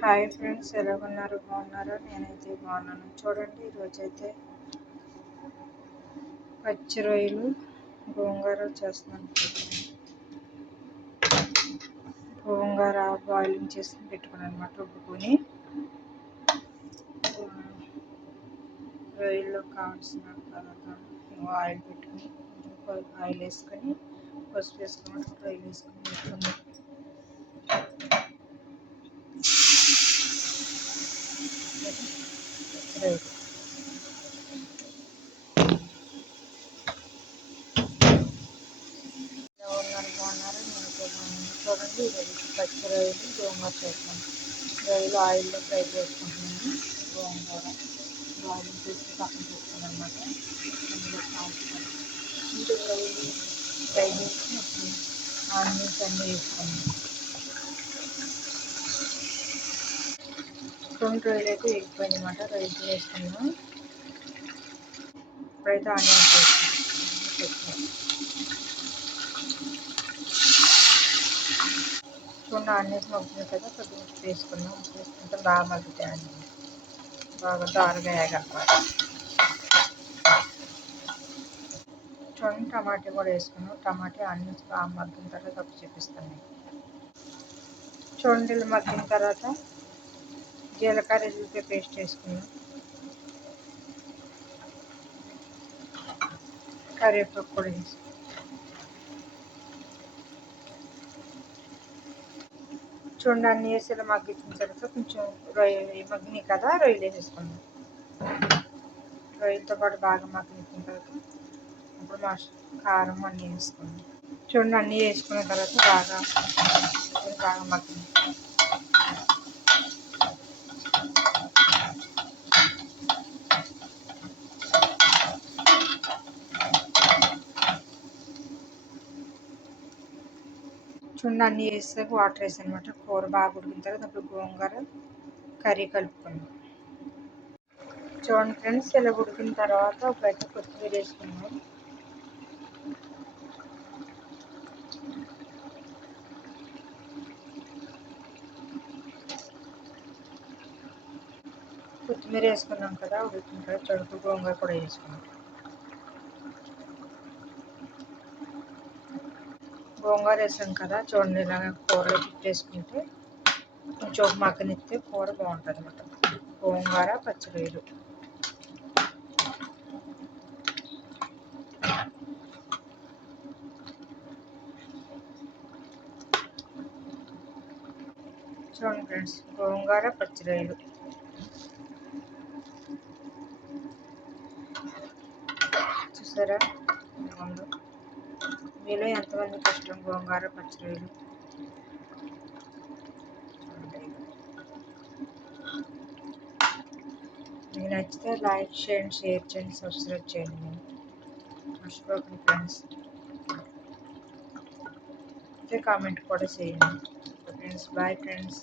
Hi friends, ఎలా ఉన్నారు? బాగున్నారా? నేనైతే బాగున్నాను. చూడండి, ఈరోజైతే పచ్చి రొయ్యలు గోంగూర చేస్తున్నాను. గోంగూర బాయిలింగ్ చేసి పెట్టుకున్నాను అనమాట, రుబ్బుకొని. రొయ్యల్లో కావాల్సిన పదార్థాలు ఆయిల్ పెట్టుకుని, ఆయిల్ వేసుకొని, పసుపు వేసుకొని, రొయ్యలు వేసుకొని పెట్టుకున్నాను. రొయ్యలు బాగున్నారు, నేనైతే బాగున్నాను. చూడండి, ఈరోజు పచ్చి రొయ్యలు గోంగూర చేస్తాను. రొయ్యలు ఆయిల్లో ఫ్రై చేసుకుంటున్నాను. గోంగూర బాయిలింగ్ చేసి పక్కన పెట్టుకున్నాను అనమాట. అందులో కాల్చుతాను. ఇంకా రొయ్యలు ఫ్రై చేసి అప్పుడు ఆనియన్స్ అన్నీ వేసుకున్నాను. రెండు రొయ్యలు అయితే వేగిపోయింది అనమాట. రొయ్యలు వేసుకున్నాను. ఇప్పుడైతే ఆనియన్స్ వేసుకున్నాను. చూడండి, ఆనియన్స్ మగ్గుతుంది కదా, కొద్దిగా ఉప్పు వేసుకున్నాం. ఉప్పు వేసుకుంటే బాగా మగ్గుతాయి. ఆనియన్స్ బాగా దారుగా వేయాలన్నమాట. చూడండి, టమాటా కూడా వేసుకున్నాం. టమాటా ఆనియన్స్ బాగా మగ్గిన తర్వాత అప్పుడు చూపిస్తాను. చూడండి, ఇలా మగ్గిన తర్వాత జీలకర్ర ఎల్లిపాయ పేస్ట్ వేసుకున్నాం. కరివేపాకు కూడా వేసుకున్నాం. చూడండి, అన్నీ వేసి ఇలా మగ్గించిన తర్వాత కొంచెం రొయ్యలు మగ్గినాయి కదా, రొయ్యలు వేసేసుకున్నాం. రొయ్యలతో పాటు బాగా మగ్గించిన తర్వాత అప్పుడు కారం అన్నీ వేసుకున్నాం. చూడండి, అన్నీ వేసుకున్న తర్వాత బాగా మగ్గింది. చూడండి, అన్నీ వేసాక వాటర్ వేసాను అనమాట. కూర బాగా ఉడికిన తర్వాత అప్పుడు గోంగూర కర్రీ కలుపుకున్నాం. చూడండి ఫ్రెండ్స్, ఇలా ఉడికిన తర్వాత ఇప్పుడైతే కొత్తిమీర వేసుకున్నాం. కొత్తిమీర వేసుకున్నాం కదా, ఉడికిన తర్వాత చూడండి గోంగూర కూడా వేసుకున్నాం. గోంగూర వేసాం కదా, చూడండి ఇలాగ కూరలో తిప్పేసుకుంటే కొంచెం మగ్గనిస్తే కూర బాగుంటుంది అన్నమాట. గోంగూర పచ్చి రొయ్యలు. చూడండి ఫ్రెండ్స్, గోంగూర పచ్చి రొయ్యలు. చూసారా ముందు? మీలో ఎంతమందికి ఇష్టం గోంగూర పచ్చి రొయ్యలు? మీకు నచ్చితే లైక్ చేయండి, షేర్ చేయండి, సబ్స్క్రైబ్ చేయండి. మర్చిపోకండి ఫ్రెండ్స్. అయితే కామెంట్ కూడా చేయండి. Friends, boy friends.